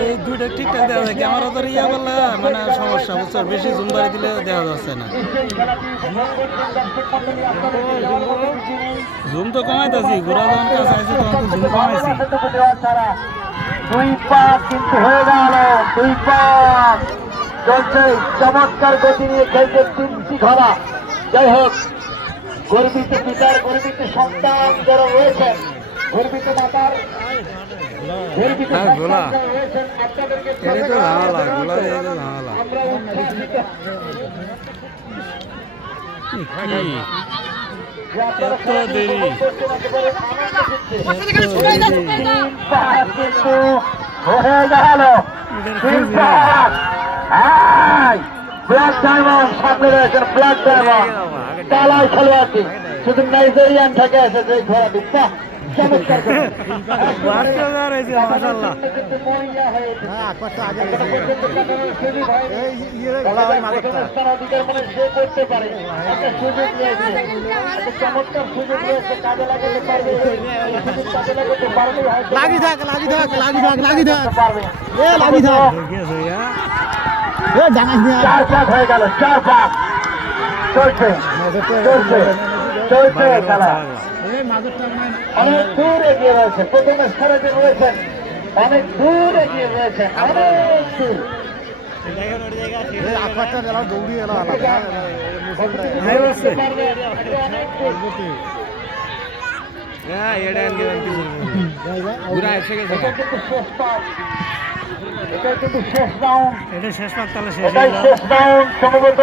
এই দুইটা ঠিকঠাক দেখা যায় ক্যামেরা তো ইয়া বললে মানে সমস্যা বুঝছো বেশি জুম বাড়ি দিলে দেখা যাচ্ছে না জুম তো কমাইতেছি ঘোরা যখন কাছে আছে তখন তো জুম কমাইছি দুই পা কিন্তু হয়ে গেল দুই পা চলছে চমৎকার গতি নিয়ে খেলছে তিনটি ঘোড়া যাই হোক গর্বিত পিতার গর্বিত সন্তান যারা রয়েছেন গর্বিত মাতার গর্বিত সন্তান যারা রয়েছেন আপনাদেরকে আমরা উচ্ছ্বাসিত হয়ে গেল ব্ল্যাক ডায়মন্ড সামনে রয়েছেন ব্ল্যাক ডায়মন্ড তালায় খেলোয়াড়টি শুধু নাইজেরিয়ান থেকে এসেছে ঘোড়া দিচ্ছা চমৎকার করতে পারে একটা সুযোগ রয়েছে একটা চমৎকার সুযোগ রয়েছে কাজে লাগাতে পারবে কাজে লাগাতে পারবে লাগি থাক পারবে চার পাক হয়ে গেল 4 পাক চলছে খেলা অনেক দূর এগিয়ে রয়েছে প্রথমে স্তরে রয়েছেন অনেক দূর এগিয়ে রয়েছে অনেক দূর এটা কিন্তু শেষ রাউন্ড এটা শেষ পাক তাহলে এটাই শেষ রাউন্ড সম্ভবত